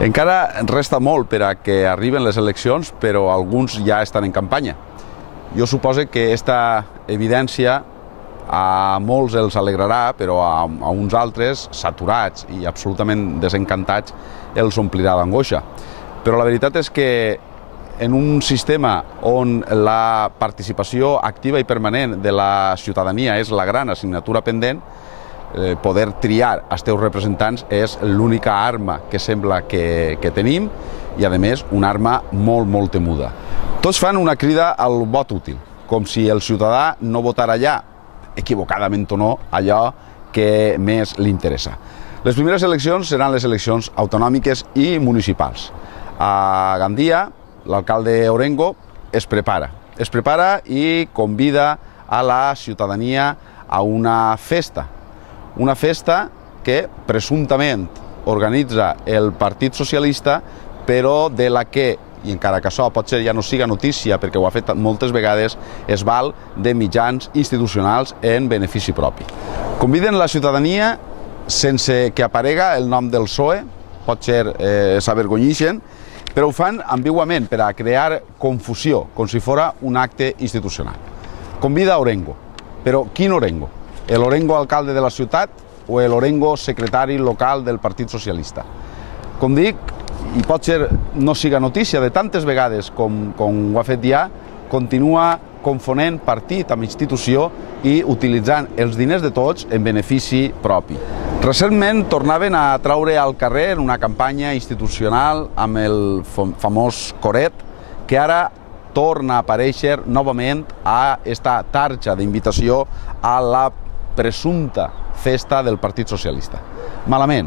Encara resta molt per a que arriben les eleccions, però alguns ja estan en campanya. Jo suposo que aquesta evidència a molts els alegrarà, però a uns altres, saturats i absolutament desencantats, els omplirà d'angoixa. Però la veritat és que en un sistema on la participació activa i permanent de la ciutadania és la gran assignatura pendent, poder triar els teus representants és l'única arma que sembla que tenim i, a més, una arma molt temuda. Tots fan una crida al vot útil, com si el ciutadà no votara allà, equivocadament o no, allò que més li interessa. Les primeres eleccions seran les eleccions autonòmiques i municipals. A Gandia, l'alcalde Orengo es prepara i convida a la ciutadania a una festa que presumptament organitza el Partit Socialista, però de la que, i encara que això potser ja no siga notícia perquè ho ha fet moltes vegades, es val de mitjans institucionals en benefici propi. Conviden la ciutadania sense que aparega el nom del PSOE, potser s'avergonyixen, però ho fan ambiguament per a crear confusió, com si fos un acte institucional. Convida a Orengo, però quin Orengo? L'Orengo alcalde de la ciutat o l'Orengo secretari local del Partit Socialista? Com dic, i potser no siga notícia de tantes vegades com ho ha fet ja, continua confonent partit amb institució i utilitzant els diners de tots en benefici propi. Recentment tornaven a traure al carrer una campanya institucional amb el famós coret, que ara torna a aparèixer novament a esta tarja d'invitació a la presumpta festa del Partit Socialista. Malament,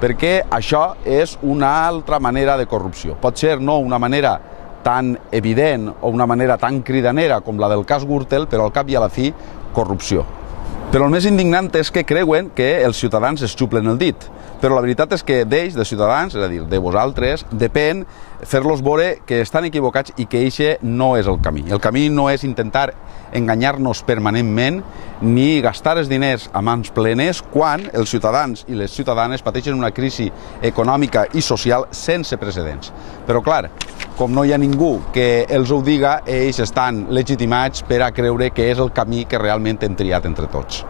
perquè això és una altra manera de corrupció. Pot ser no una manera tan evident o una manera tan cridanera com la del cas Gürtel, però al cap i a la fi, corrupció. Però el més indignant és que creuen que els ciutadans es xuplen el dit. Però la veritat és que d'ells, de ciutadans, és a dir, de vosaltres, depèn fer-los veure que estan equivocats i que eixe no és el camí. El camí no és intentar enganyar-nos permanentment ni gastar els diners a mans plenes quan els ciutadans i les ciutadanes pateixen una crisi econòmica i social sense precedents. Però, clar, com no hi ha ningú que els ho diga, ells estan legitimats per a creure que és el camí que realment hem triat entre tots.